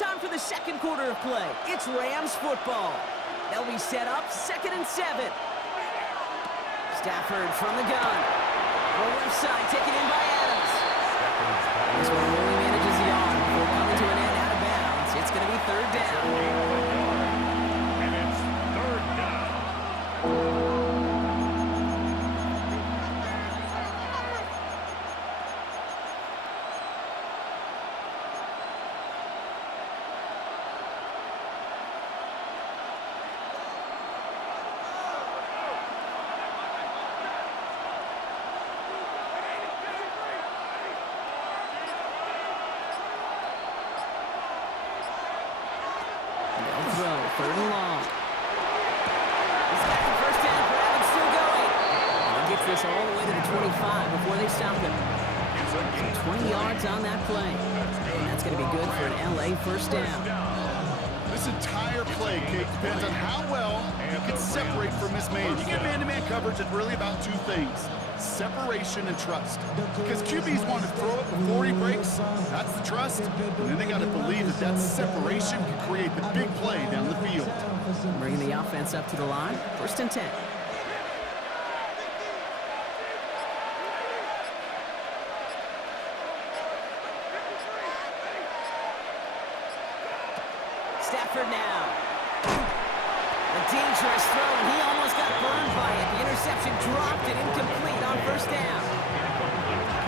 time for the second quarter of play. It's Rams football. They'll be set up 2nd and 7. Stafford from the gun. On the left side, taken in by Adams. This one only manages the arm before coming to an end out of bounds. It's going to be 3rd down. And it's 3rd down. They'll throw, 3rd and long. He's got the first down for Adams, still going. And he gets this all the way to the 25 before they stop him. So 20 yards on that play. And that's going to be good for an LA first down. This entire play, Kate, depends on how well you can separate from this man. You get man-to-man coverage, it's really about 2 things. Separation and trust. Because QBs want to throw it before he breaks. That's the trust. And then they got to believe that that separation can create the big play down the field. Bringing the offense up to the line. 1st and 10. Stafford now. A dangerous throw, and he almost got burned by it. The interception dropped and incomplete on 1st down.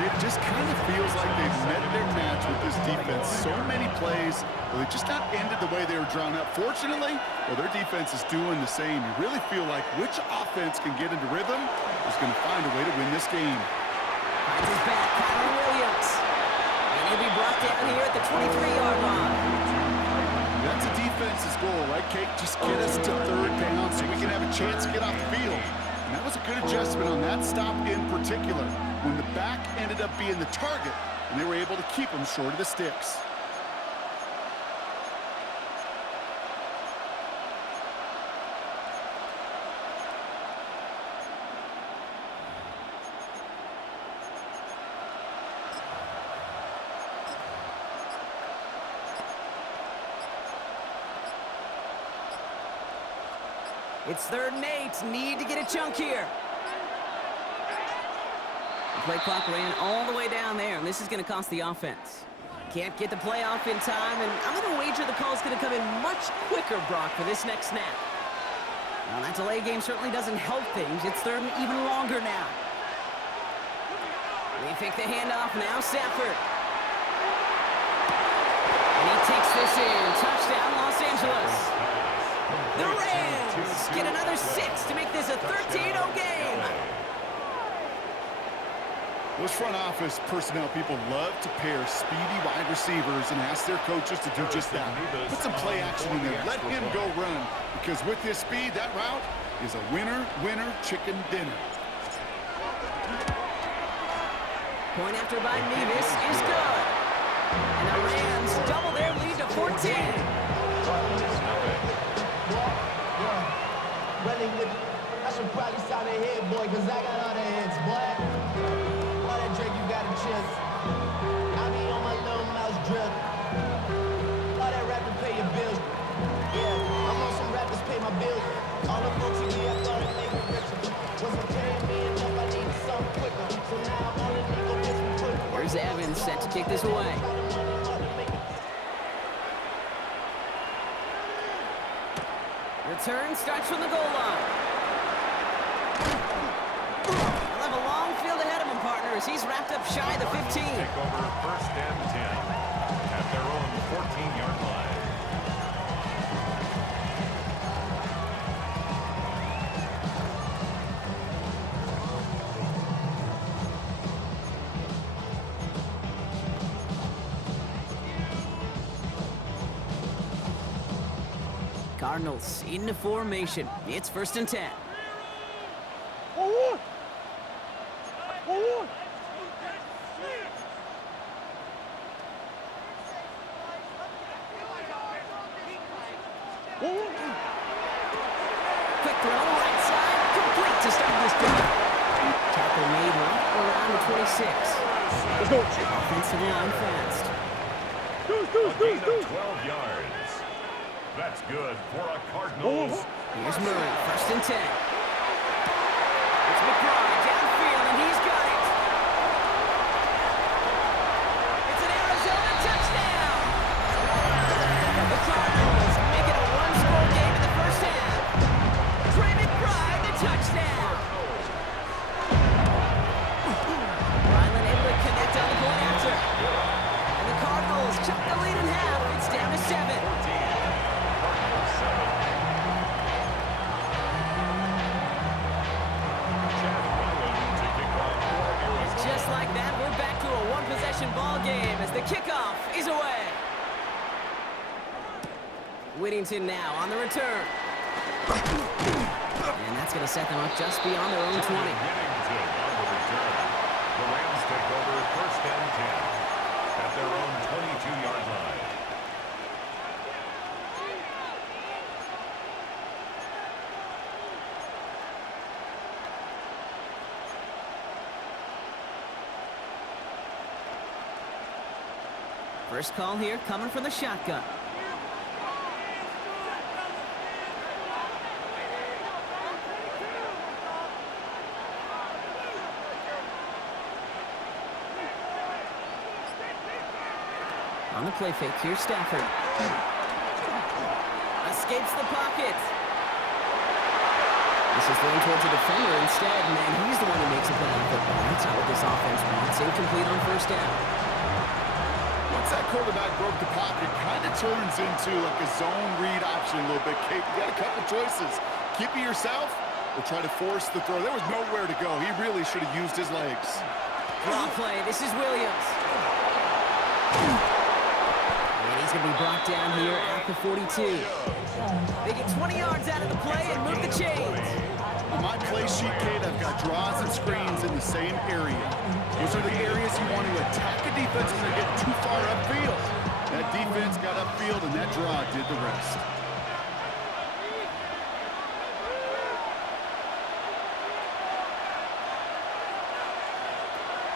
It just kind of feels like they've met their match with this defense. So many plays, well, they just not ended the way they were drawn up. Fortunately, well, their defense is doing the same. You really feel like which offense can get into rhythm is going to find a way to win this game. Finds his back, Kyler Williams. And he'll be brought down here at the 23-yard line. That's a defense's goal, right, Kate? Just get us to 3rd down so we can have a chance to get off the field. And that was a good adjustment on that stop in particular, when the back ended up being the target, and they were able to keep him short of the sticks. It's 3rd and 8. Need to get a chunk here. The play clock ran all the way down there, and this is going to cost the offense. Can't get the play off in time, and I'm going to wager the call's going to come in much quicker, Brock, for this next snap. Now, that delay game certainly doesn't help things. It's 3rd and even longer now. They fake the handoff. Now Stafford. And he takes this in. Touchdown, Los Angeles. The Rams get another 6 to make this a 13-0 game. Those front office personnel people love to pair speedy wide receivers and ask their coaches to do just that. Put some play action in there. Let him go run. Because with his speed, that route is a winner, chicken dinner. Point after by Nevis is good. And the Rams double their lead to 14. Running with, I should probably sign a head, boy, because I got all the heads, boy. All that drink you got a chest. I be on my little mouse drip. All that rap to pay your bills. Yeah, I'm on some rappers pay my bills. All the folks in here, I thought it made me richer. Wasn't paying me enough, I needed something quicker. So now I'm on the nigga with some quick. Here's Evans set to kick this away. Return starts from the goal line. He'll have a long field ahead of him, partner, as he's wrapped up shy of the 15. Take over 1st and 10 at their own 14-yard line. Cardinals into formation. It's 1st and 10. Quick throw, right side, complete to start this drive. Tackle made right around the 26. Offensive line fast. A gain of 12 yards. That's good for a Cardinals. Here's Murray, 1st and 10. It's McBride downfield, and he's got it. It's an Arizona touchdown. The Cardinals make it a one-score game in the first half. Trey McBride, the touchdown. Ryland able to connect on the point after. And the Cardinals chop the lead in half. It's down to 7. Just like that, we're back to a one-possession ball game as the kickoff is away. Whittington now on the return. And that's going to set them up just beyond their own 20. Whittington on the return. The Rams take over 1st and 10 at their own 22-yard line. First call here coming from the shotgun. On the play fake, here's Stafford. Escapes the pocket. This is thrown towards the defender instead, and he's the one who makes a play on football. That's not what this offense wants. Incomplete on 1st down. Once that quarterback broke the pocket, kind of turns into like a zone read option a little bit. Kate, you got a couple choices. Keep it yourself or try to force the throw. There was nowhere to go. He really should have used his legs. Draw play. This is Williams. And he's going to be brought down here at the 42. They get 20 yards out of the play and move the chains. On my play sheet, Kate, I've got draws and screens in the same area. Those are the areas you want to attack a defense when they're getting too far upfield. That defense got upfield, and that draw did the rest.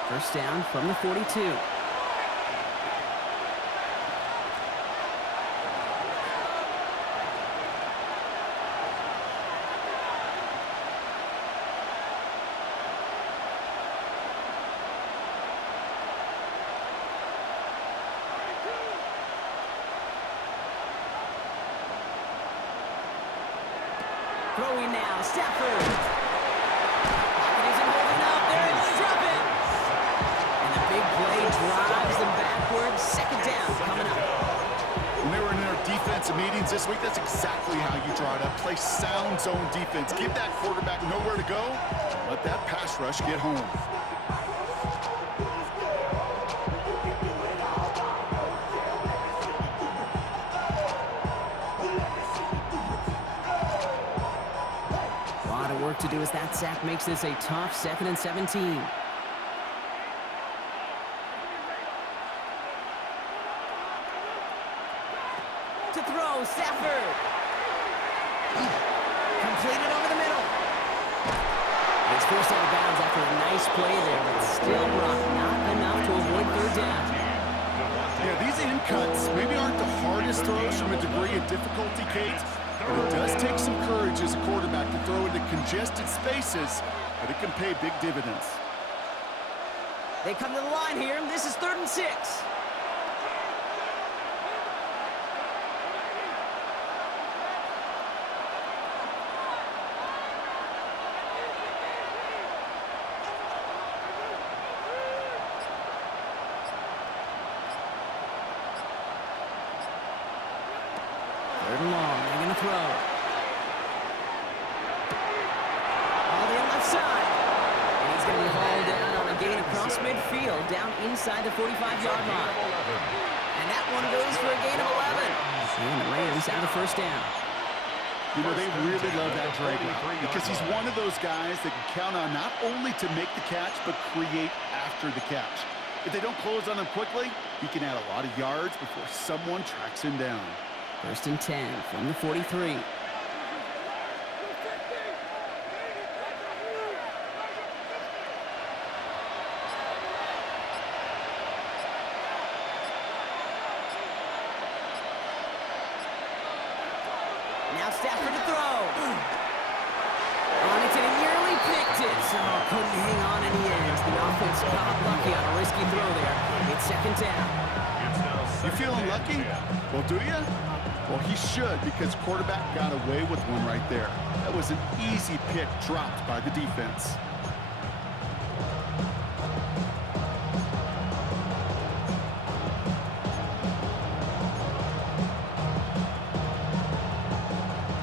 First down from the 42. Throwing now, Stafford. Pocket isn't holding up. They're able to drop it. And the big play drives them backwards. 2nd down coming up. When they were in their defensive meetings this week, that's exactly how you draw it up. Play sound zone defense. Give that quarterback nowhere to go. Let that pass rush get home. Work to do as that sack makes this a tough 2nd and 17. To throw, Stafford. Completed over the middle. He's forced out of bounds after a nice play there, but still not enough to avoid 3rd down. Yeah, these in cuts maybe aren't the hardest throws from a degree of difficulty, Kate. But it does take some courage as a quarterback to throw into congested spaces, but it can pay big dividends. They come to the line here. This is 3rd and 6. Third and long, they're going to throw. All the left side. And he's going to be hauled down on a gain across midfield, down inside the 45-yard line. And that one goes for a gain of 11. And the Rams have the 1st down. You know, they really love that Drake because he's one of those guys that can count on not only to make the catch, but create after the catch. If they don't close on him quickly, he can add a lot of yards before someone tracks him down. 1st and 10 from the 43. Now Stafford to throw. On it, and he nearly picked it. So couldn't hang on in the end. The offense got lucky on a risky throw there. It's second down. You feeling lucky? Well, do you? Well, he should, because quarterback got away with one right there. That was an easy pick dropped by the defense.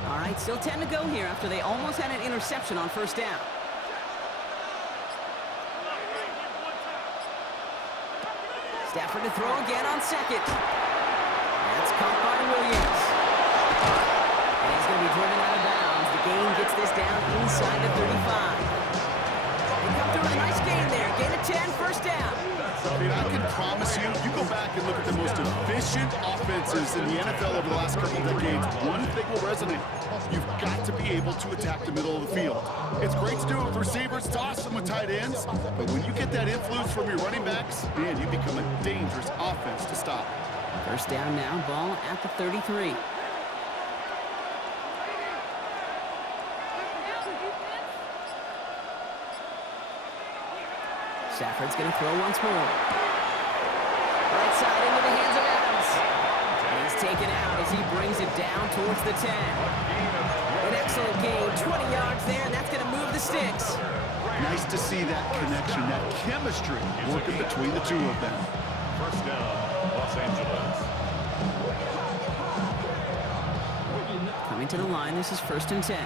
All right, still 10 to go here after they almost had an interception on first down. Stafford to throw again on second. That's caught by Williams. And he's going to be driven out of bounds. The gain gets this down inside the 35. They come through with a nice gain there. Gain of 10, first down. Dude, I can promise you, you go back and look at the most efficient offenses in the NFL over the last couple of decades, one thing will resonate. You've got to be able to attack the middle of the field. It's great to do it with receivers, it's awesome with tight ends, but when you get that influence from your running backs, man, you become a dangerous offense to stop. First down now, ball at the 33. Stafford's going to throw once more. Right side into the hands of Adams. And he's taken out as he brings it down towards the 10. An excellent gain, 20 yards there, and that's going to move the sticks. Nice to see that connection, that chemistry working between the two of them. First down, Los Angeles. Coming to the line, this is first and 10.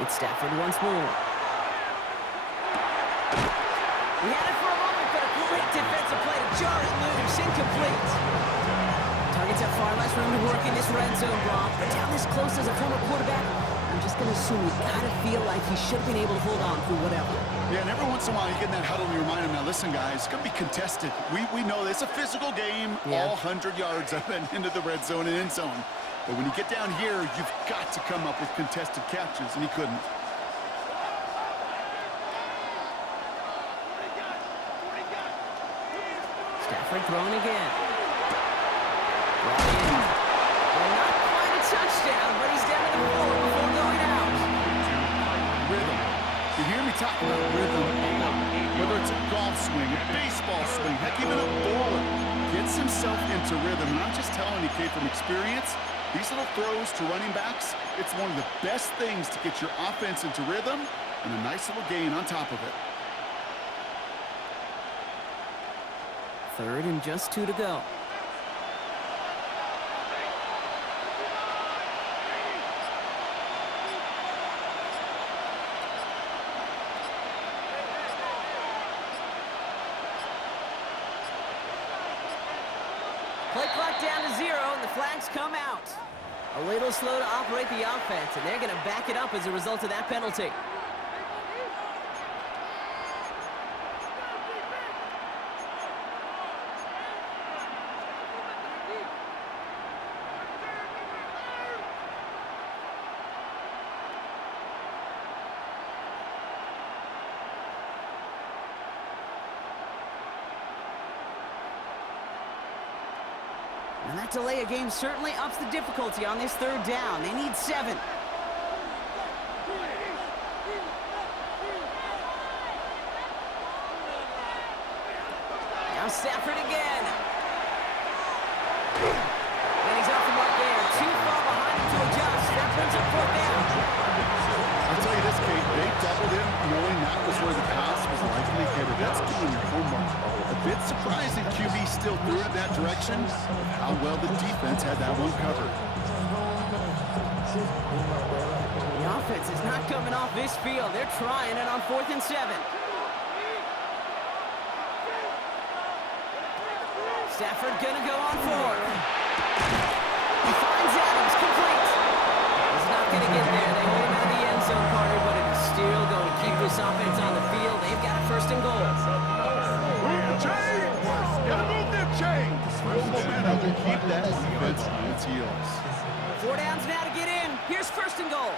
It's Stafford once more. He had it for a moment, but a great defensive play to jar it loose. Incomplete. Targets have far less room to work in this red zone block, but down this close as a former quarterback, I'm just going to assume you got to feel like he should have been able to hold on through whatever. Yeah, and every once in a while you get in that huddle and you remind him, now listen guys, it's going to be contested. We know this, a physical game, all 100 yards up and into the red zone and end zone. But when you get down here, you've got to come up with contested catches, and he couldn't. Stafford throwing again. Brought in. Well, not quite a touchdown, but he's down to the floor before going out. Rhythm. You hear me talk about rhythm a lot. Whether it's a golf swing, a baseball swing, heck, even a bowler gets himself into rhythm. And I'm just telling you, Kate, from experience, these little throws to running backs, it's one of the best things to get your offense into rhythm and a nice little gain on top of it. Third and just 2 to go. Play clock down to 0, and the flags come out. A little slow to operate the offense, and they're going to back it up as a result of that penalty. And that delay of game certainly ups the difficulty on this third down. They need 7. Now Stafford again. And he's off the mark there. Too far behind him to adjust. That brings up fourth down. I'll tell you this, Kate, they doubled him knowing that was where the pass was likely headed. That's doing your homework. A bit surprising QB still threw it in that direction, with how well the defense had that one covered. The offense is not coming off this field. They're trying it on 4th and 7. Stafford gonna go on 4th. He finds Adams, complete. He's not gonna get there. They hold him out of the end zone, Carter, but it is still going to keep this offense on the field. They've got a first and goal. Gotta move them chains. Momentum to keep that defense on its heels. 4 downs now to get in. Here's first and goal.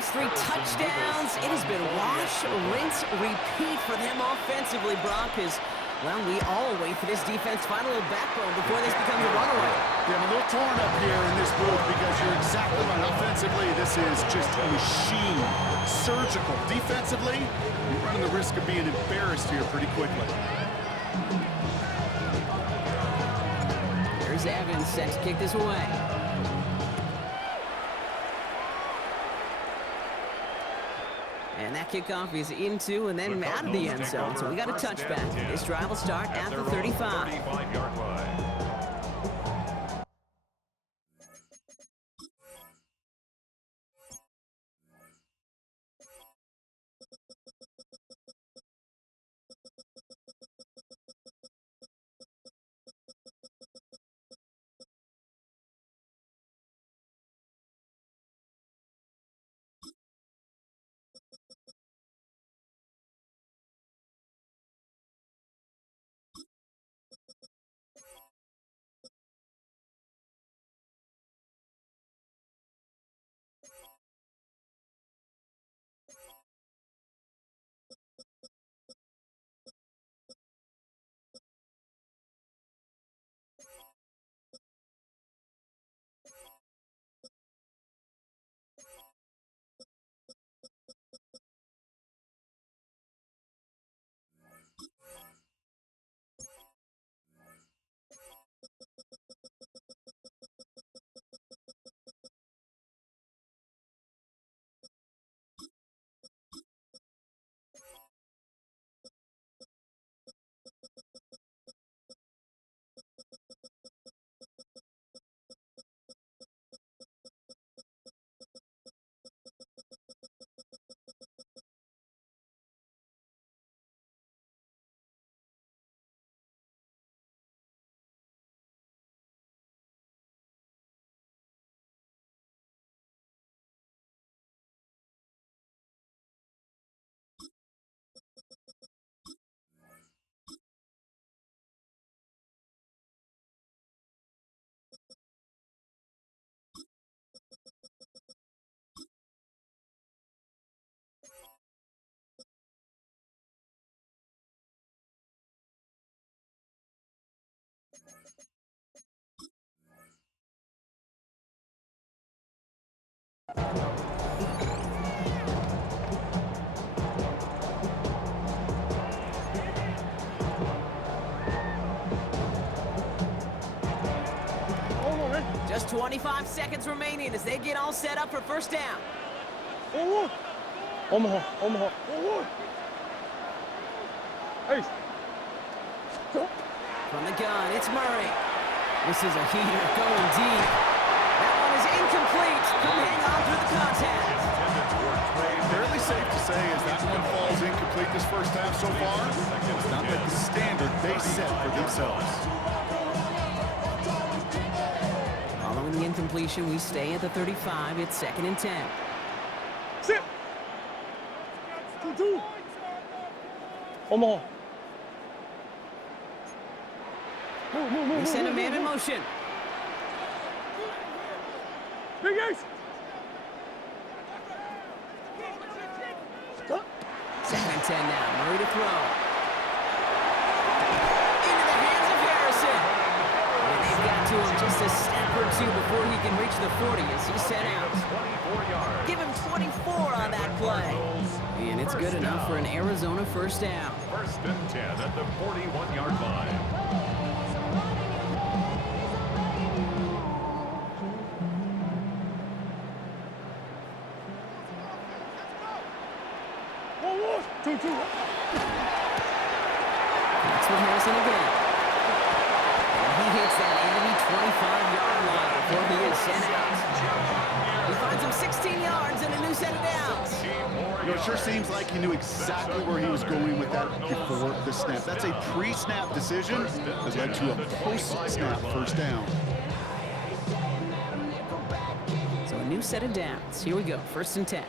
drives, 3 touchdowns. It has been wash, rinse, repeat for them offensively, Brock, as, well, we all wait for this defense to find a little backbone before this becomes a runaway. Yeah, I'm a little torn up here in this booth because you're exactly right. Offensively, this is just a machine. Surgical. Defensively, you're running the risk of being embarrassed here pretty quickly. There's Evans set to kick this away. And that kickoff is into and then out of the end zone. So we got a touchback. This drive will start at the 35. 35-yard line. Just 25 seconds remaining as they get all set up for first down. Omaha. Hey. From the gun, it's Murray. This is a heater going deep. That one is incomplete. Couldn't hang on through the contact. Fairly safe to say as that one falls incomplete this first half so far. It's not like the standard they set for themselves. Following the incompletion, we stay at the 35. It's 2nd and 10. Sit. 2-2. Omaha. We send a man in motion. Big Ace. 2nd and 10 now. Murray to throw. Into the hands of Harrison. And they've got to him just a step or two before he can reach the 40 as he's sent out. 24 yards. Give him 24 on that play. And it's good enough for an Arizona first down. 1st and 10 at the 41-yard line. That's with Harrison again. And he hits that enemy 25-yard line before he is sent out. He finds him 16 yards and a new set of downs. You know, it sure seems like he knew exactly where he was going with that before the snap. That's a pre-snap decision that led to a post-snap first down. So a new set of downs. Here we go, 1st and 10.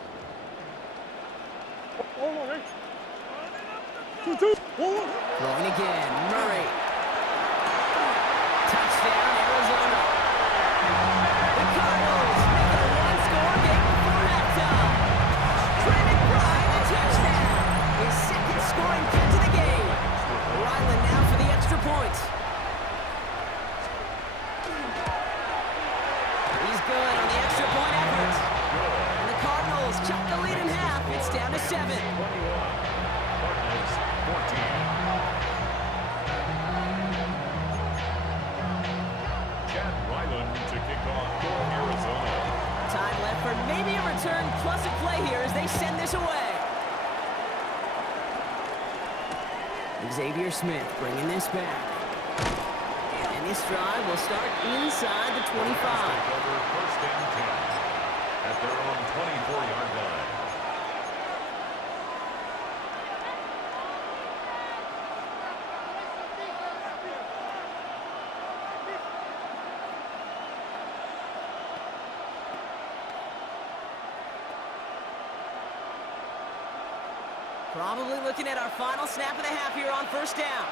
Throwing again, Murray. Touchdown, Arizona. The Cardinals make it a one-score game before halftime. 7. 21. Cardinals 14. Chad Ryland to kick off for Arizona. Time left for maybe a return plus a play here as they send this away. Xavier Smith bringing this back. And this drive will start inside the 25. Take over first and 10 at their own 24-yard line. Probably looking at our final snap of the half here on first down.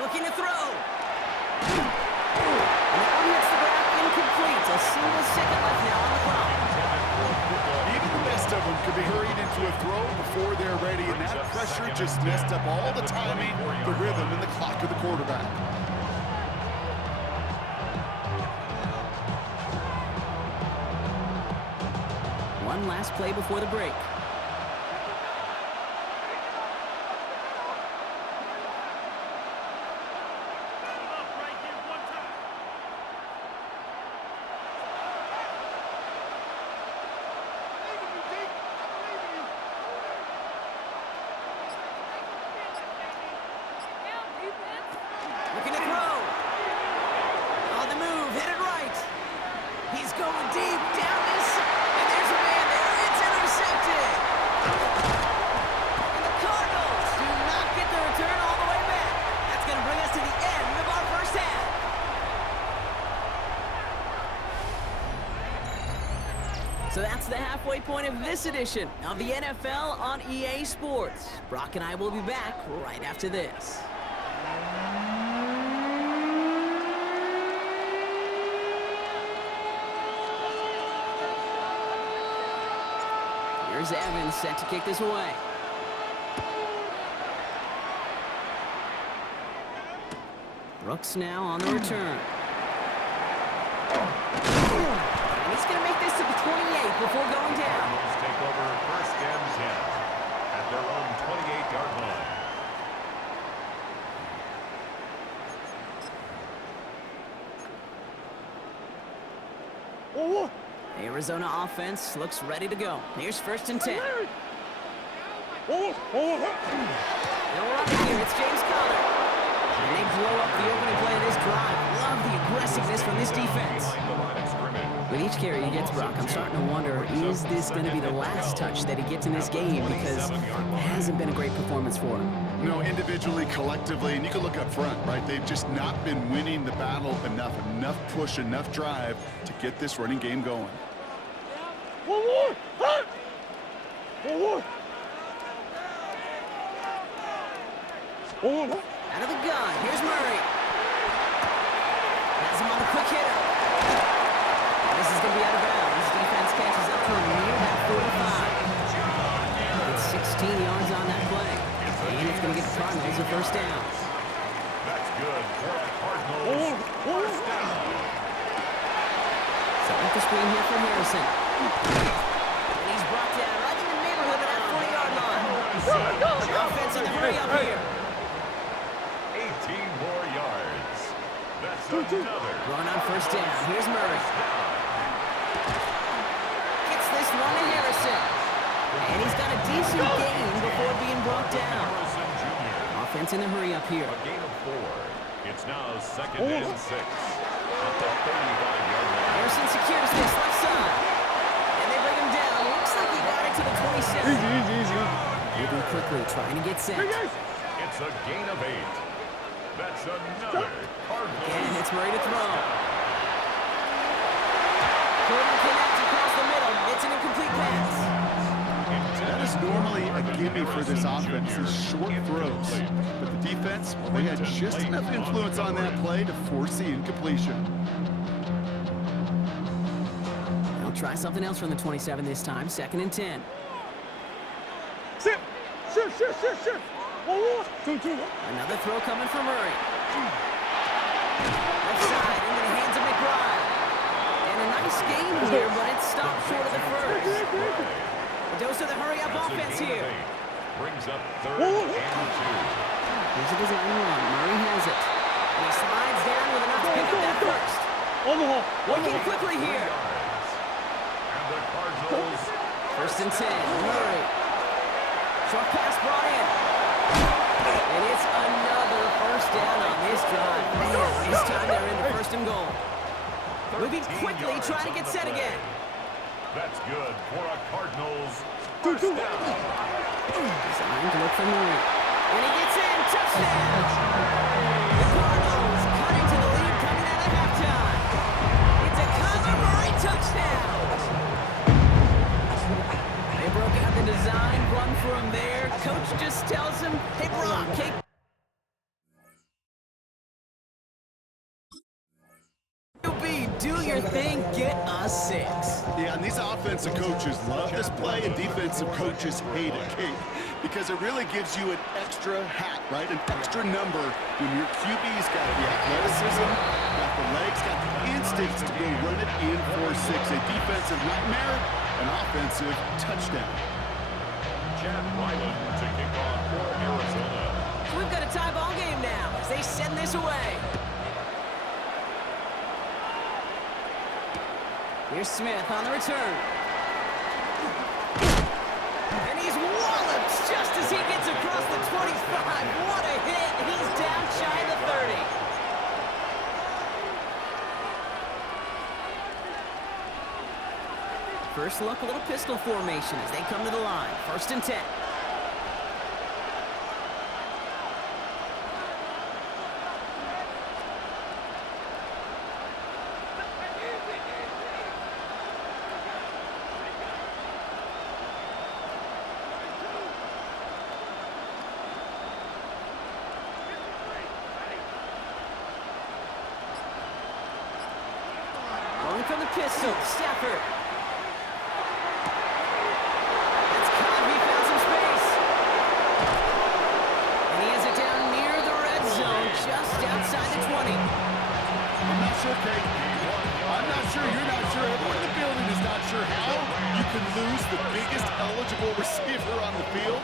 Looking to throw. And that one hits the ground incomplete. A single second left now on the clock. Even the best of them could be hurried into a throw before they're ready, and that pressure just messed up all the timing, the rhythm, and the clock of the quarterback. One last play before the break. Looking to throw. On the move, hit it right. He's going deep, down this, and there's a man there. It's intercepted. And the Cardinals do not get the return all the way back. That's going to bring us to the end of our first half. So that's the halfway point of this edition of the NFL on EA Sports. Brock and I will be back right after this. Here's Evans set to kick this away. Brooks now on the return. And he's going to make this to the 28 before going down. Cardinals take over first and 10 at their own 28-yard line. Oh, The Arizona offense looks ready to go. Here's first and 10. oh. No running here. It's James Conner. And they blow up the opening play of this drive. Love the aggressiveness from this defense. Behind the line of scrimmage. With each carry he gets, Brock, I'm starting to wonder, is this going to be the last touch that he gets in this game? Because it hasn't been a great performance for him. You know, individually, collectively, and you can look up front, right? They've just not been winning the battle enough push, enough drive to get this running game going. One more. Huh? One more. One more. Out of the gun, here's Murray. Has him on the quick hitter. And this is going to be out of bounds. This defense catches up to him near that 45. It's 16 yards on that play. And it's going to give the Cardinals a first down. That's good for the Cardinals. First down. Set up the screen here for Harrison. And he's brought down right in the neighborhood of that 40-yard line. The offense in the hurry up here. 18 more yards. That's another. Going on first down. Here's Murray. Gets this one to Harrison. And he's got a decent gain before being brought down. Harrison Jr. Offense in the hurry up here. A gain of 4. It's now second and 6 at the 35-yard line. Harrison secures this left side. And they bring him down. Looks like he got it to the 27. Easy. Moving quickly, trying to get set. It's a gain of 8. That's another Cardinals. And it's Murray to throw. Couldn't connect across the middle. It's an incomplete pass. That is normally a gimme for this offense, these short throws. But the defense, well, they had just enough influence on that play to force the incompletion. They'll try something else from the 27 this time. Second and 10. Sit. One more. Two. Another throw coming from Murray. Left side into the hands of McBride. And a nice game here, but it's stopped short of the first. to the hurry-up offense here. Brings up third and 2. Here's a design run. Murray has it. And he slides down with enough to pick up that first. Looking quickly here. And the Cardinals. First and 10. Murray. Short pass brought in. And it's another first down on this drive. Man, this time they're into first and goal. Moving quickly, trying to get set again. That's good for a Cardinals first down. Designed to look for Murray. And he gets in. Touchdown. The Cardinals cutting to the lead coming out of halftime. It's a Kyler Murray touchdown. They broke out the design, run for him there. Coach just tells him, hey, Brock, hey. Do your thing, get a 6. Yeah, and these offensive coaches love this play, and defensive coaches hate it, Kate, because it really gives you an extra hat, right? An extra number when your QB's got the athleticism, got the legs, got the instincts to go run it in for 6. A defensive nightmare, an offensive touchdown. Chad Ryland to kick off for Arizona. So we've got a tie ball game now as they send this away. Here's Smith on the return. And he's walloped just as he gets across the 25. What a hit. He's down shy of the 30. First look, a little pistol formation as they come to the line. First and 10. From the pistol, Stafford. That's caught. He found some space. And he has it down near the red zone, just outside the 20. I'm not sure, Kate. I'm not sure. You're not sure. Everyone in the building is not sure how you can lose the biggest eligible receiver on the field.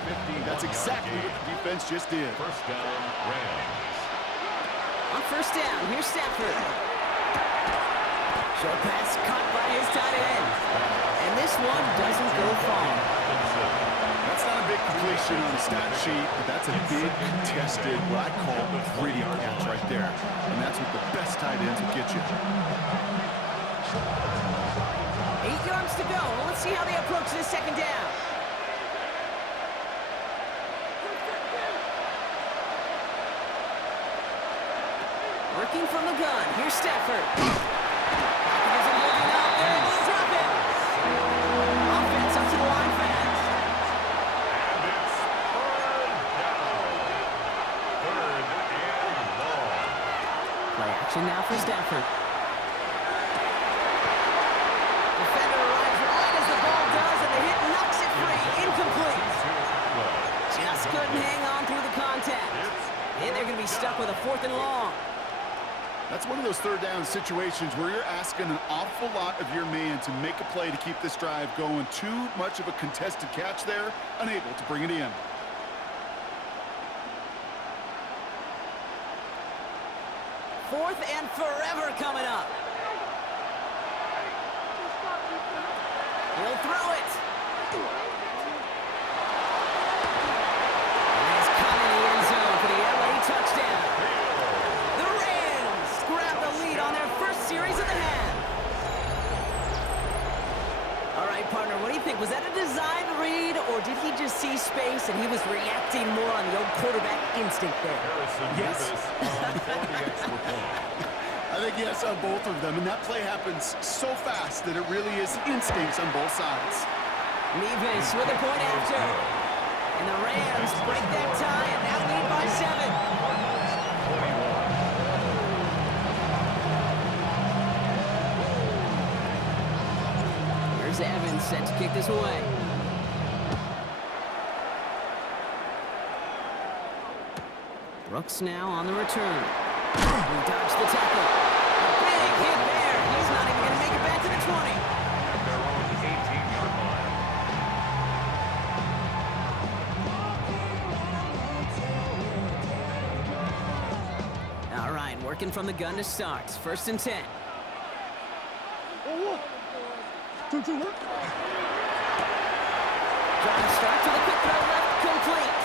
That's exactly what the defense just did. First down, Rams. On first down, here's Stafford. Short pass caught by his tight end. And this one doesn't go far. That's not a big completion on the stat sheet, but that's a big contested, what I call a gritty catch right there. And that's what the best tight ends will get you. 8 yards to go. Let's see how they approach this second down. Working from the gun. Here's Stafford. Offense up to the line fast. And it's third and long. Play action now for Stafford. Defender arrives right as the ball does, and the hit knocks it free. Incomplete. Just couldn't hang on through the contact. And they're going to be stuck with a 4th and long. That's one of those third down situations where you're asking an awful lot of your man to make a play to keep this drive going. Too much of a contested catch there, unable to bring it in. Fourth and forever coming up. He'll throw it. And he's caught in the end zone for the LA touchdown. The Rams grab the lead on their first series of the half. All right, partner, what do you think? Was that a design read, or did he just see space and he was reacting more on the old quarterback instinct there? Yes. I think yes on both of them, and that play happens so fast that it really is instincts on both sides. Nevis with a point after. And the Rams break that tie and now lead by 7. Here's Evans set to kick this away. Brooks now on the return. He dodged the tackle. A big hit there. He's not even going to make it back to the 20. At their own 18-yard line. Working from the gun to start. First and 10. 1-1. 2-2. Work. Drive start to the quick throw left, complete.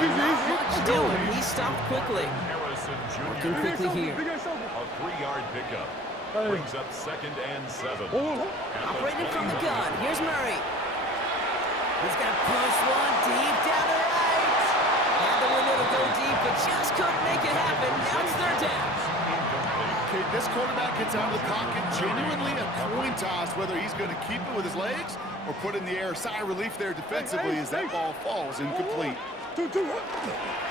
And not much doing. He stopped quickly. Harrison Working Jr. quickly here. Big ass shoulder. A 3-yard pickup. Brings up 2nd and 7. 1-1. Operating from the gun. Here's Murray. He's going to push one deep down the right. Had the window to go deep, but just couldn't make it happen. Now it's 3rd down. Okay, this quarterback gets out of the pocket, genuinely a coin toss whether he's going to keep it with his legs or put in the air. Sigh of relief there defensively as that ball falls incomplete. 2-2. Work.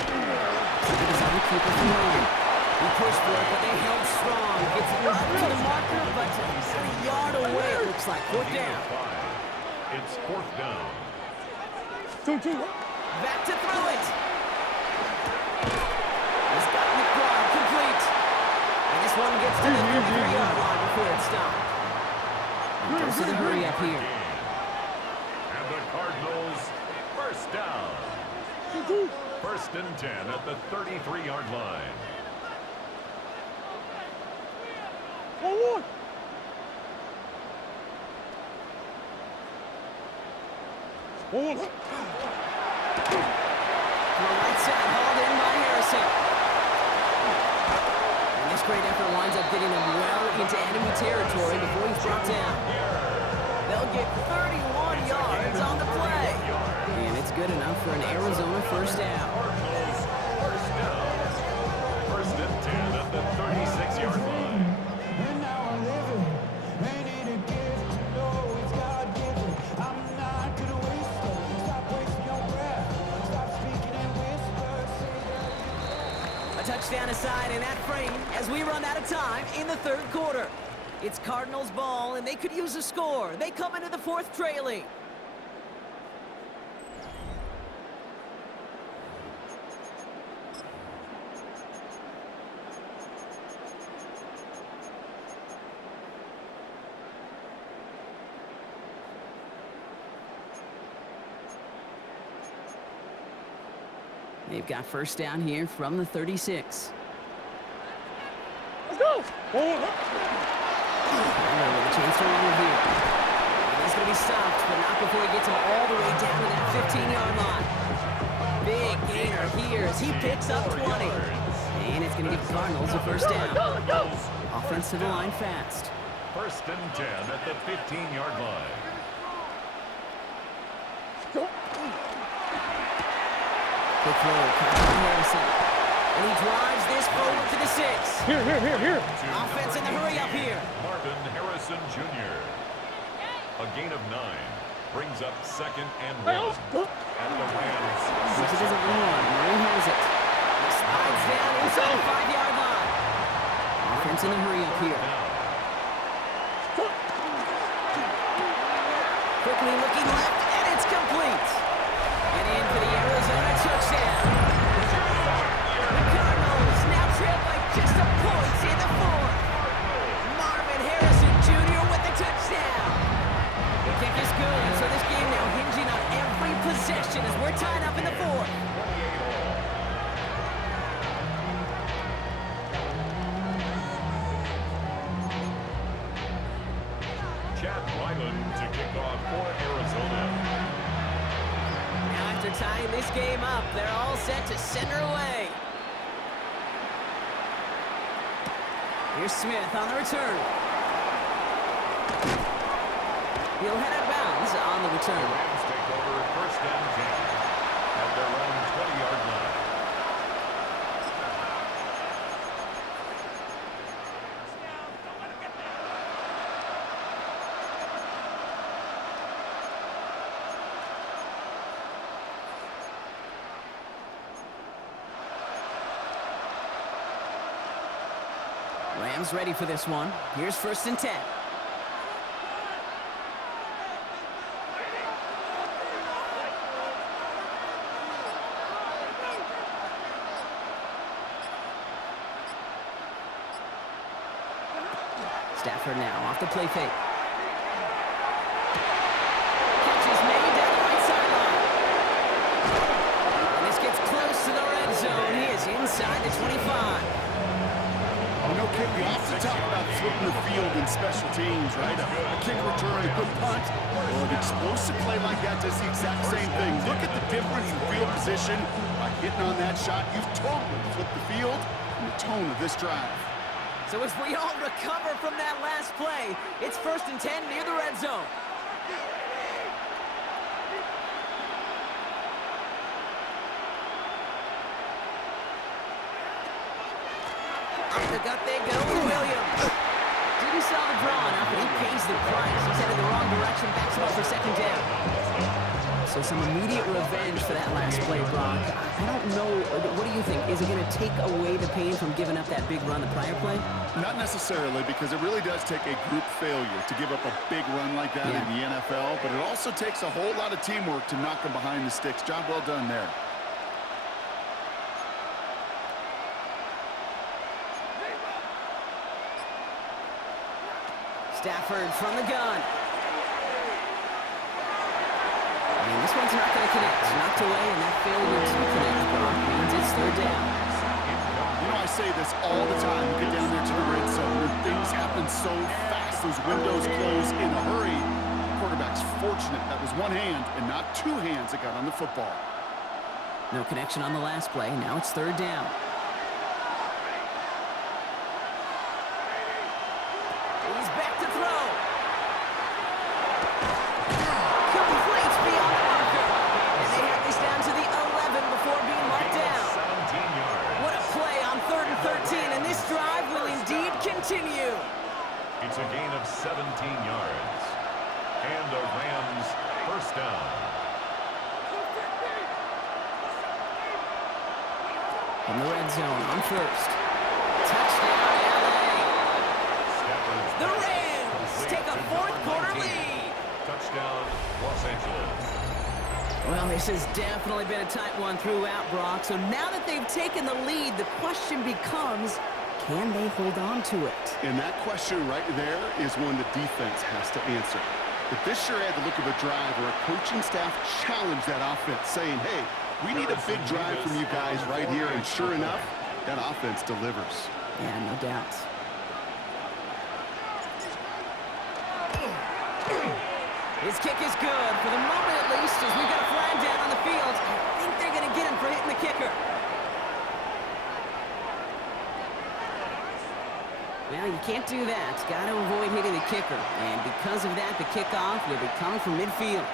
He's on the keeper from home. He pushed for it, but they held strong. Gets it up to the marker, but he's a yard away, it looks like. 4th down. It's 4th down. 2-2. Work. Back to throw it. He's got McBride complete. And this one gets to the 33-yard line before it's stopped. He goes to the hurry up here. And the Cardinals, 1st down. 2-2. 1st and 10 at the 33-yard line. 1-1. 1-1. Right side, hauled in by Harrison. And this great effort winds up getting them well into enemy territory before he's brought down. They'll get 31 yards on the play. And it's good enough for an Arizona 1st down. Cardinals, 1st down. 1st and 10 at the 36-yard line. And now I live it. Ain't it a gift to know it's God-given? I'm not gonna waste it. Stop wasting your breath. Stop speaking in whispers. Say that A touchdown aside in that frame as we run out of time in the 3rd quarter. It's Cardinals ball, and they could use a score. They come into the 4th trailing. They've got 1st down here from the 36. Let's go. 1-1. With a chance to run it here. And he's going to be stopped, but not before he gets him all the way down to that 15-yard line. Big gainer here as he picks up 20. And it's going to give the Cardinals a 1st down. Offense to the line fast. 1st and 10 at the 15-yard line. Quick throw, caught by Harrison. And he drives this forward to the 6. Here. Offense in the hurry up here. Marvin Harrison Jr. A gain of 9 brings up 2nd and 1. And the Rams. Which it isn't one. Murray has it. He slides down inside the 5-yard line. Offense in the hurry up here. Quickly looking left, and it's complete. And in for the Arizona touchdown. The Cardinals now trail by just a point in the 4th. Marvin Harrison Jr. with the touchdown. The kick is good, so this game now hinging on every possession as we're tied up in the 4th. Chad Ryman to kick off for Arizona. Now after tying this game up, they're all set to center away. Here's Smith on the return. He'll head out of bounds on the return. Rams take over 1st and 10 at their own 20-yard line. Rams ready for this one. Here's 1st and 10. Stafford now off the play fake. Catch is made down the right sideline. And this gets close to the red zone. He is inside the 25. We often talk about flipping the field in special teams, right? A kick return, a good punt. Well, an explosive play like that does the exact same thing. Look at the difference in field position. By hitting on that shot, you've totally flipped the field and the tone of this drive. So as we all recover from that last play, it's 1st and 10 near the red zone. Up the gut they go with Williams. Didn't sell the draw enough, but he pays the price. He's headed the wrong direction, backs him up for 2nd down. So some immediate revenge for that last play, Brock. I don't know, what do you think? Is it going to take away the pain from giving up that big run the prior play? Not necessarily, because it really does take a group failure to give up a big run like that in the NFL, but it also takes a whole lot of teamwork to knock them behind the sticks. Job well done there. Stafford from the gun. And this one's not going to connect. Knocked away, and that failure to connect, Brock, means it's 3rd down. You know, I say this all the time. You get down there to the red zone, and things happen so fast. Those windows close in a hurry. The quarterback's fortunate that was one hand and not two hands that got on the football. No connection on the last play. Now it's 3rd down. He's back to throw. Complete beyond the marker. And they have this down to the 11 before being marked down. 17 yards. What a play on 3rd and 13, and this drive will indeed continue. It's a gain of 17 yards. And the Rams 1st down. From the red zone on 1st. Touchdown, LA. The Rams take a 4th quarter lead. Touchdown, Los Angeles. Well, this has definitely been a tight one throughout, Brock. So now that they've taken the lead, the question becomes, can they hold on to it? And that question right there is one the defense has to answer. But this sure had the look of a drive where a coaching staff challenged that offense, saying, hey, we need a big drive from you guys right here. And sure enough, that offense delivers. Yeah, no doubt. His kick is good, for the moment at least, as we've got a flag down on the field. I think they're going to get him for hitting the kicker. Well, you can't do that. Got to avoid hitting the kicker. And because of that, the kickoff will be coming from midfield.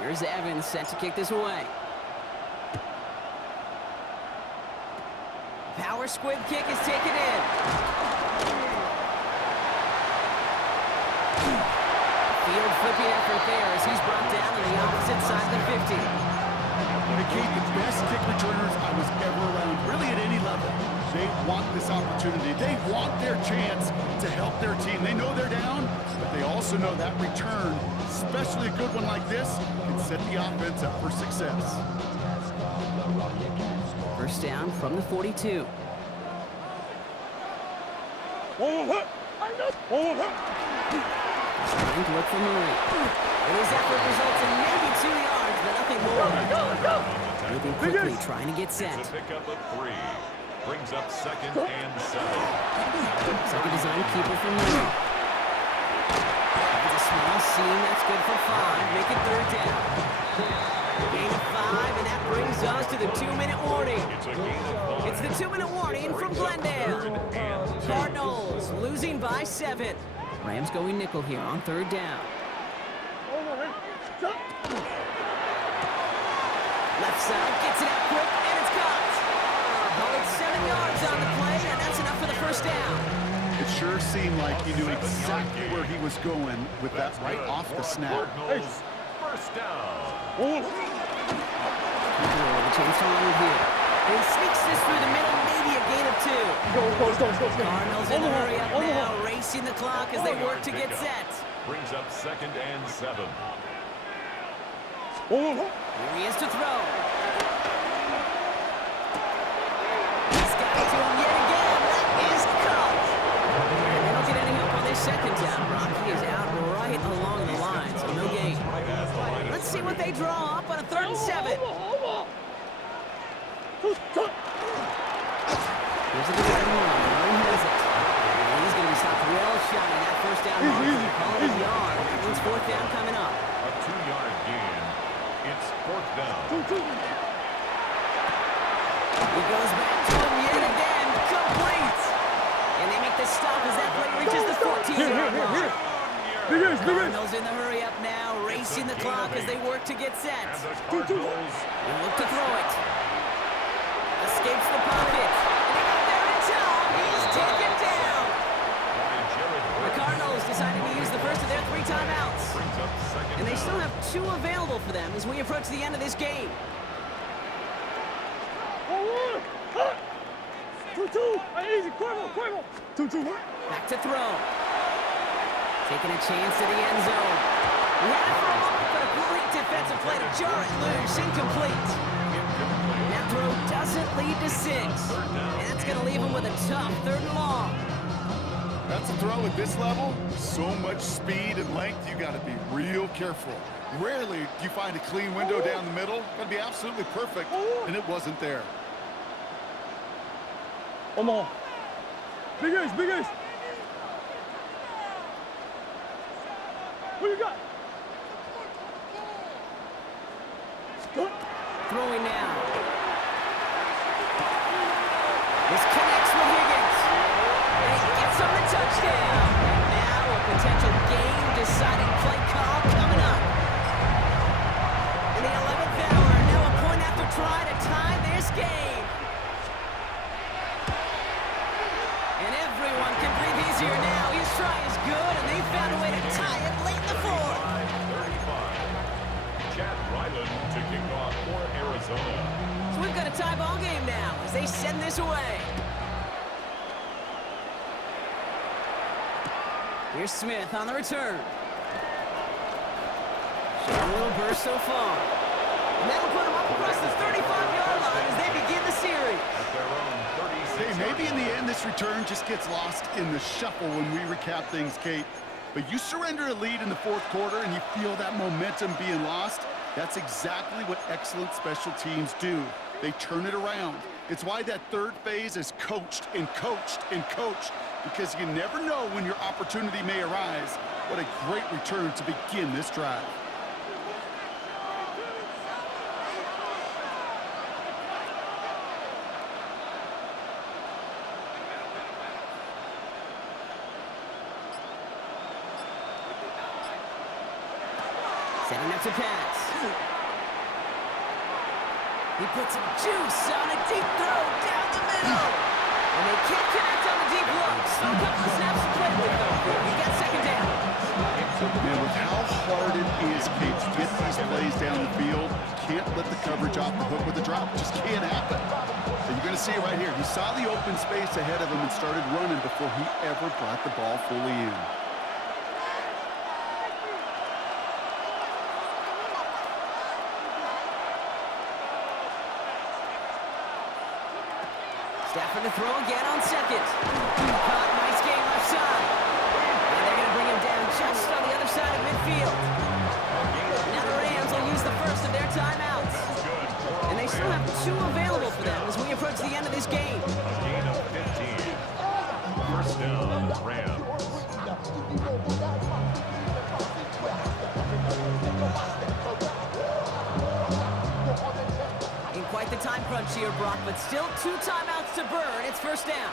Here's Evans set to kick this away. Power squib kick is taken in. Field flipping effort there as he's brought down on the opposite side of the 50. Kate, the best kick returners I was ever around, really at any level. They want this opportunity. They want their chance to help their team. They know they're down, but they also know that return, especially a good one like this, can set the offense up for success. 1st down from the 42. Trying to look for Murray. And his effort results in maybe 2 yards, but nothing more. Moving quickly, trying to get set. It's a pickup of 3. Brings up 2nd and 7. Second design keeper from Murray. Finds a small seam, that's good for 5. Make it 3rd down. Gain of 5, and that brings us to the 2-minute warning. It's a gain of 5. It's the 2-minute warning from Glendale. Cardinals losing by 7. Rams going nickel here on 3rd down. Left side gets it out quick, and it's caught. Well, it's 7 yards on the play, and that's enough for the 1st down. It sure seemed like he knew exactly where he was going with that right off the snap. Cardinals 1st down. The chance to run here. He sneaks this through the middle, maybe a gain of 2. Cardinals in the hurry up now, racing the clock as they work to get set. Brings up 2nd and 7. Here he is to throw. He's got it to him yet again. That is caught. And they don't get any help on this 2nd down. see what they draw up on a 3rd and 7. Here's a good one. He has it. And he's going to be stopped well shy. That first down marker. Call it a yard. That means 4th down coming up. A 2-yard gain. It's 4th down. He goes back to him yet again. Complete. And they make the stop as that play reaches the 14-yard line. Cardinals in the hurry up now, racing the clock as they work to get set. And the Cardinals And look to throw it. Escapes the pocket. And he got there in time. He's taken down. by Jared The Brooks. Cardinals deciding to use the first of their 3 timeouts. Brings up 2nd And they down. still have 2 available for them as we approach the end of this game. 2-2. Easy. Cuervo. 2-2. Back to throw. Taking a chance to the end zone. Ran it for a moment, but a great defensive play to jar it loose. Incomplete. That throw doesn't lead to 6. And that's going to leave him with a tough 3rd and long. That's a throw at this level. So much speed and length, you got to be real careful. Rarely do you find a clean window down the middle. Got to be absolutely perfect, and it wasn't there. One more. Big ace. What you got? Throwing now. This connects with Higgins. And he gets on the touchdown. And now a potential game-deciding play call coming up. In the 11th hour, now a point after try to tie this game. And everyone can breathe easier now. His try is good, and they found a way to tie it late in the 4th. 35. Chad Ryland to kick off for Arizona. So we've got a tie ball game now as they send this away. Here's Smith on the return. Showing a little burst so far. And that'll put him up across the 35-yard line as they begin the series. At their own 36. Hey, maybe in the end this return just gets lost in the shuffle when we recap things, Kate. But you surrender a lead in the 4th quarter and you feel that momentum being lost. That's exactly what excellent special teams do. They turn it around. It's why that 3rd phase is coached and coached and coached, because you never know when your opportunity may arise. What a great return to begin this drive. Setting up to pass. He puts some juice on a deep throw down the middle. And they can't connect on the deep look. Still a couple of snaps to play with, though. He got 2nd down. Man, with how hard it is, Kate, to get these plays down the field, can't let the coverage off the hook with a drop. Just can't happen. So you're going to see it right here. He saw the open space ahead of him and started running before he ever brought the ball fully in. Stafford to throw again on 2nd. Caught, nice game left side. And they're going to bring him down just on the other side of midfield. Now the Rams will use the first of their timeouts. And they still have 2 available for them as we approach the end of this game. A gain of 15. First down, Rams. In quite the time crunch here, Brock, but still 2 timeouts to burn. It's first down.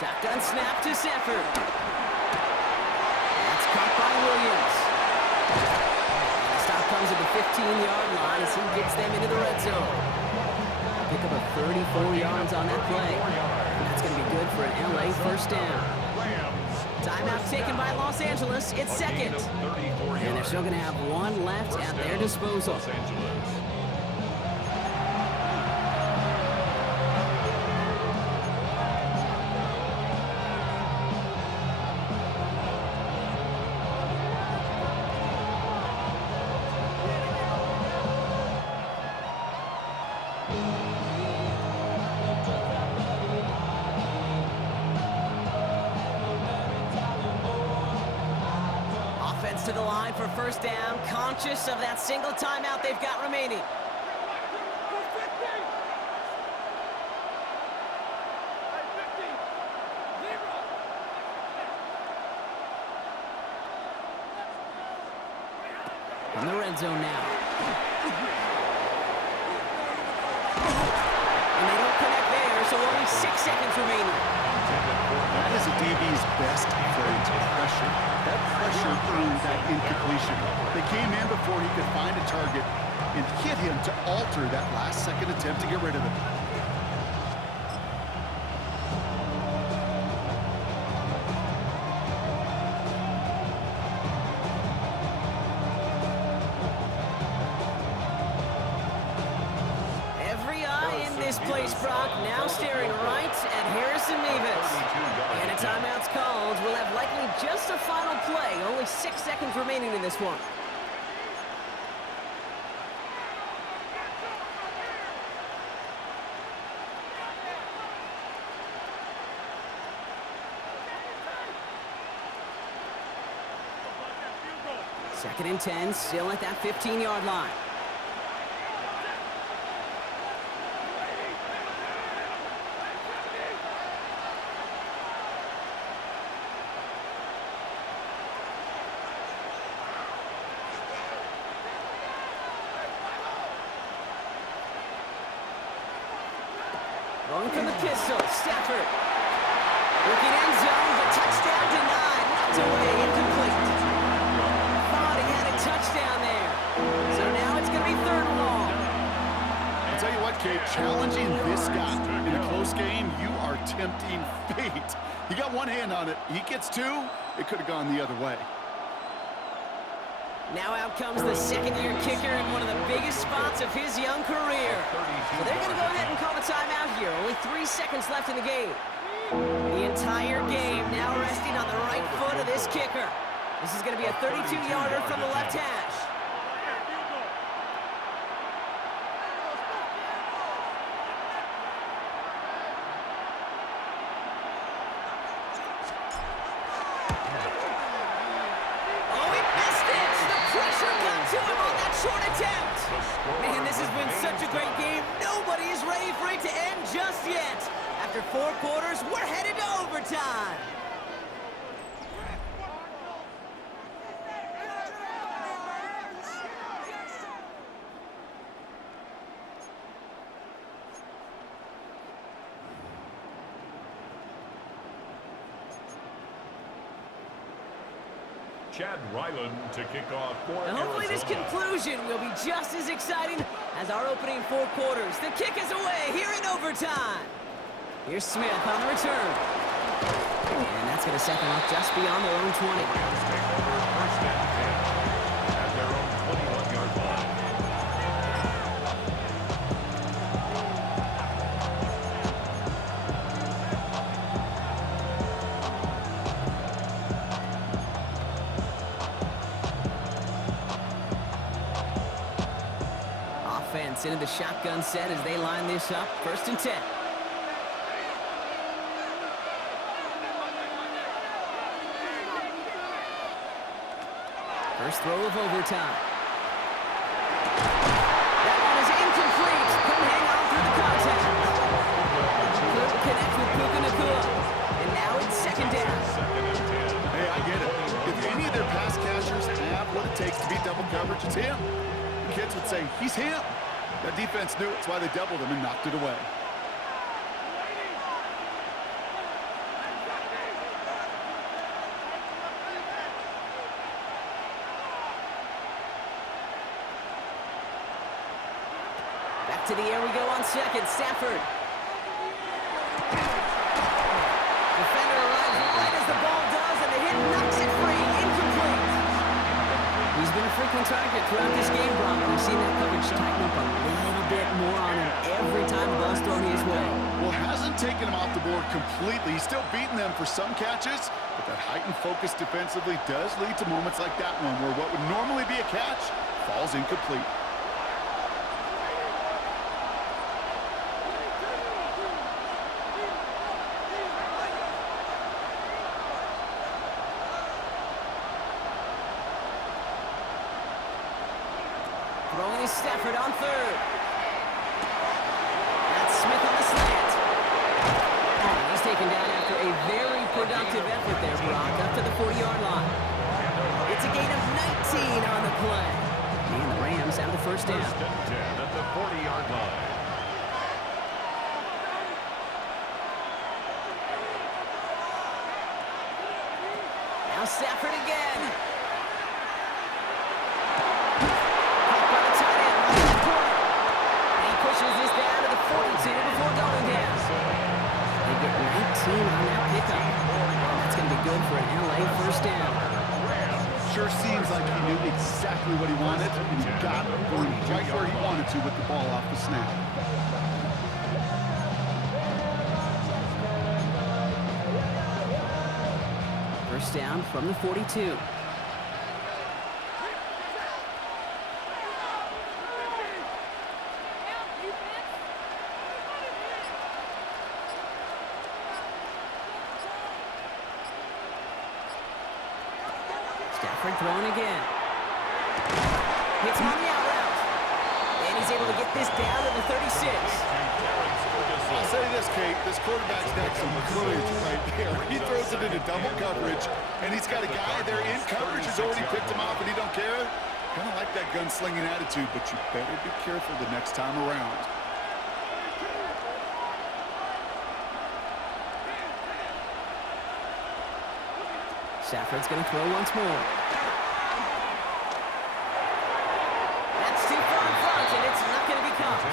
Shotgun snap to Stafford. That's caught by Williams. And the stop comes at the 15-yard line as he gets them into the red zone. Pick up a 34 yards on that play. And that's going to be good for an LA first down. Timeout taken by Los Angeles. It's 2nd. And they're still going to have 1 left at their disposal. Los Angeles. to the line for first down, conscious of that single timeout they've got remaining. In the red zone now. And they don't connect there, so only 6 seconds remaining. That is a DB's best friend, pressure. That pressure earned that incompletion. They came in before he could find a target and hit him to alter that last-second attempt to get rid of him. Place, Brock, now staring right at Harrison Mevis. And a timeout's called. We'll have likely just a final play. Only 6 seconds remaining in this one. Second and 10, still at that 15-yard line. Going from the pistol, Stafford. Looking end zone, the touchdown denied. Knocked away, incomplete. Thought he had a touchdown there. So now it's going to be 3rd and long. I'll tell you what, Kate, challenging this guy in a close game, you are tempting fate. He got one hand on it. He gets 2, it could have gone the other way. Now out comes the second-year kicker in one of the biggest spots of his young career. So they're going to go ahead and call a timeout here. Only 3 seconds left in the game. The entire game now resting on the right foot of this kicker. This is going to be a 32-yarder from the left hash. Man, this has been such a great game. Nobody is ready for it to end just yet. After 4 quarters, we're headed to overtime. Chad Ryland to kick off for And hopefully this conclusion will be just as exciting as our opening 4 quarters. The kick is away here in overtime. Here's Smith on the return. And that's going to set them up just beyond their own 20. Rams take over first and 10 at their own 21-yard line. Offense into the shotgun set as they line this up. 1st and 10. First throw of overtime. That one is incomplete. Couldn't hang on through the contact. Couldn't connect with Puka Nacua. And now it's 2nd down. Hey, I get it. If any of their pass catchers have what it takes to beat double coverage, it's him. The kids would say, he's him. That defense knew it. That's why they doubled him and knocked it away. Back to the air we go on 2nd. Stafford. Defender arrives right as the ball does, and the hit knocks it free. Incomplete. He's been a frequent target throughout this game, Brock. We've seen that coverage tighten up a little bit more on him every time the ball's thrown his way. Well, hasn't taken him off the board completely. He's still beating them for some catches, but that heightened focus defensively does lead to moments like that one where what would normally be a catch falls incomplete. Throwing is Stafford on third. That's Smith on the slant. Oh, he's taken down after a very productive effort there, Brock, up to the 40-yard line. It's a gain of 19 on the play. And the Rams have the first down. First and 10 at the 40-yard line. Now Stafford again. Caught by the tight end right in the corner. And he pushes this down to the 42 before going down. They get 19 on that pickup. And that's going to be good for an LA first down. Sure seems like he knew exactly what he wanted, and he got it going right where he wanted to with the ball off the snap. First down from the 42. Stafford throwing again. Hits him on the out route. And he's able to get this down to the 36. I'll say this, Kate, this quarterback's got some courage right there. He throws it into double coverage, and he's got a guy there in coverage who's already picked him off, and he don't care. Kind of like that gunslinging attitude, but you better be careful the next time around. Stafford's going to throw once more. That's too far in front, and it's not going to be caught.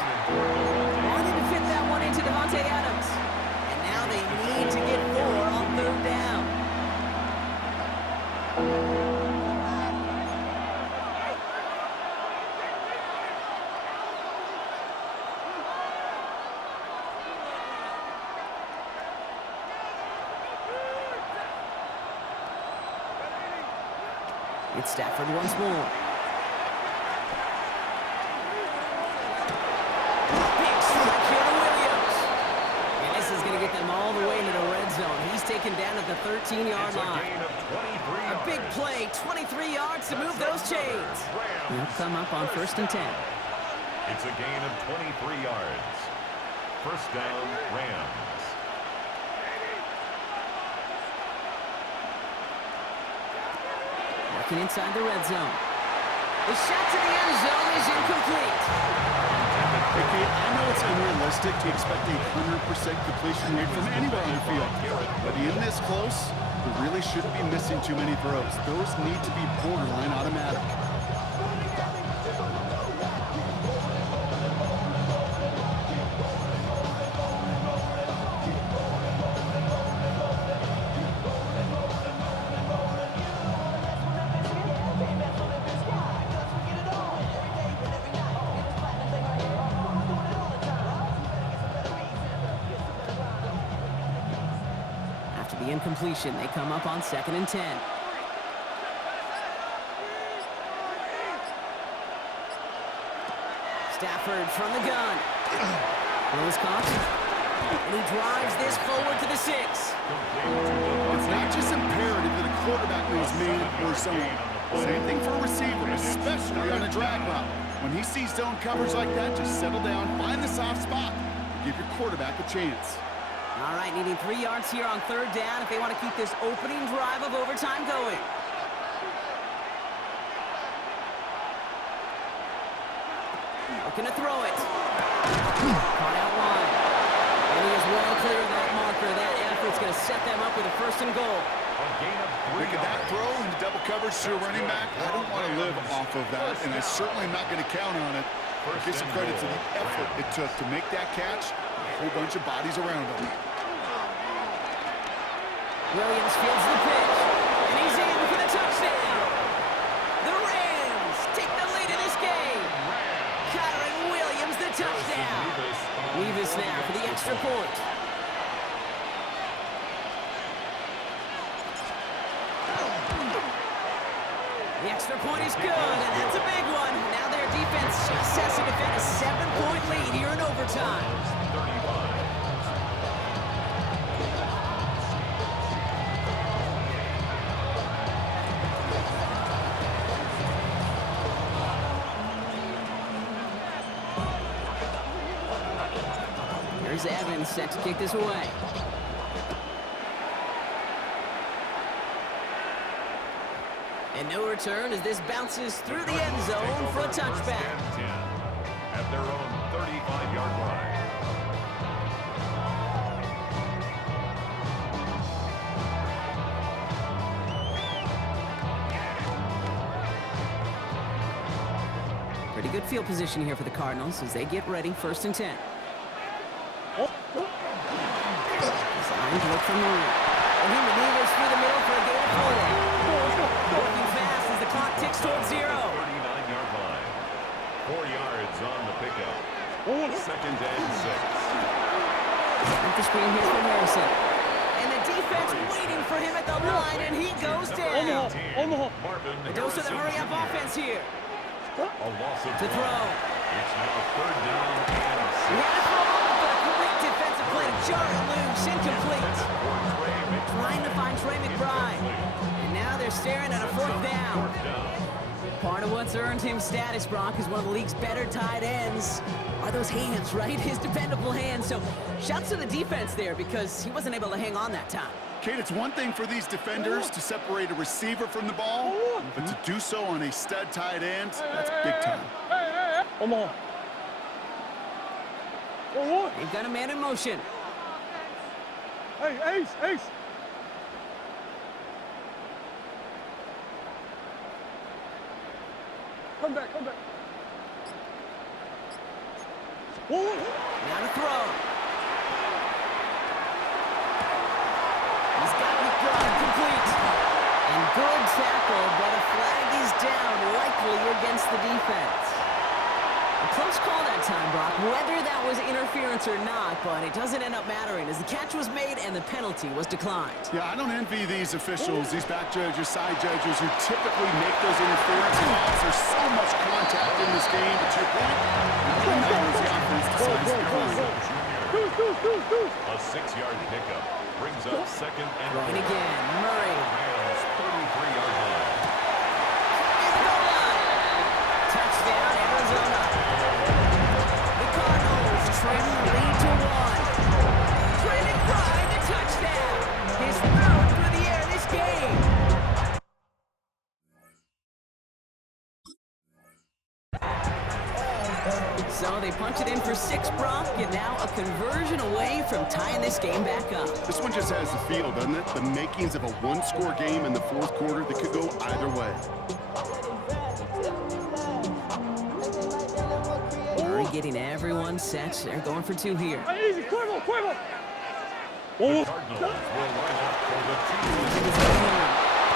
Wanted to fit that one into Devontae Adams. And now they need to get 4 on third down. It's Stafford once more. Big strike here to Williams. And this is going to get them all the way into the red zone. He's taken down at the 13-yard line. A big play, 23 yards to move those chains. They'll come up on first and 10. It's a gain of 23 yards. First down, Rams. Working inside the red zone. The shot to the end zone is incomplete. Hey, Kate, I know it's unrealistic to expect a 100% completion rate from anywhere on the field, but in this close, we really shouldn't be missing too many throws. Those need to be borderline automatic. The incompletion, they come up on second and 10. Stafford from the gun. Throws caught. And he drives this forward to the 6. It's not just imperative that a quarterback knows man or zone. Same thing for a receiver, especially on a drag route. When he sees zone coverage like that, just settle down, find the soft spot, and give your quarterback a chance. All right, needing 3 yards here on third down if they want to keep this opening drive of overtime going. Looking to throw it. Caught out wide. And he is well clear of that marker. That effort's going to set them up with a first and goal. Look at that throw into double coverage to a running back. I don't want to live off of that, and I certainly am not going to count on it. Give some credit to the effort it took to make that catch. A whole bunch of bodies around him. Williams fields the pitch, and he's in for the touchdown. The Rams take the lead in this game. Kyron Williams, the touchdown. Levis now for the extra point. The extra point is good, and that's a big one. Now their defense just has to defend a 7-point lead here in overtime. Here's Evans set to kick this away. And no return as this bounces through the end zone for a touchback. At their own 35-yard line. Pretty good field position here for the Cardinals as they get ready, 1st and 10. Signs look from Murray. And he maneuvers through the middle for a gain of 4. Working fast as the clock ticks towards 0. 39-yard line. 4 yards on the pickup. 2nd and 6. At the screen here from Harrison. And the defense waiting for him at the line, and he goes down. A dose of the hurry-up offense here. A loss of To throw. It's now 3rd down and He had a throw, but a great defensive play to jar it loose, incomplete. Trying to find Trey McBride. And now they're staring at a 4th down. Part of what's earned him status, Brock, is one of the league's better tight ends. Are those hands, right? His dependable hands. So shouts to the defense there because he wasn't able to hang on that time. Kate, it's one thing for these defenders to separate a receiver from the ball, but to do so on a stud tight end, that's big time. Come on. They've got a man in motion. Hey, Ace, Ace. Come back, come back. Now to throw. He's got McBride complete. And good tackle, but a flag is down, likely against the defense. A close call that time, Brock, whether that was interference or not, but it doesn't end up mattering as the catch was made and the penalty was declined. Yeah, I don't envy these officials, these back judges, side judges who typically make those interference calls. There's so much contact in this game, but to your point, it really matters the offense decides to a 6-yard pickup brings up 2nd and And again, Murray. Rams 33-yard line. Is the goal line. Touchdown, Arizona. The Cardinals trail the lead to 1. Trey McBride, the touchdown. His 3rd through the air this game. So they punch it in for 6, Brock, and now a conversion away from tying this game back up. This one just has the feel, doesn't it? The makings of a one-score game in the 4th quarter that could go either way. Murray getting everyone set. They're going for 2 here. Hey, easy, Cuervo, Cuervo. The Cardinals will line up for the 2.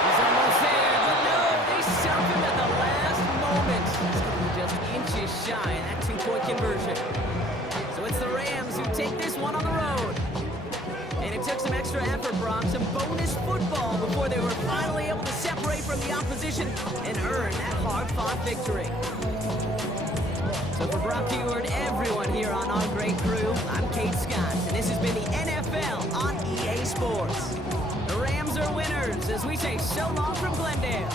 He's almost there, but no, they stop him at the last moment. He's going to be just inches shy of that 2-point conversion. So it's the Rams who take this one on the road. And it took some extra effort, Brock, some bonus football before they were finally able to separate from the opposition and earn that hard-fought victory. So for Brock Heward, everyone here on our great crew, I'm Kate Scott, and this has been the NFL on EA Sports. The Rams are winners as we say so long from Glendale.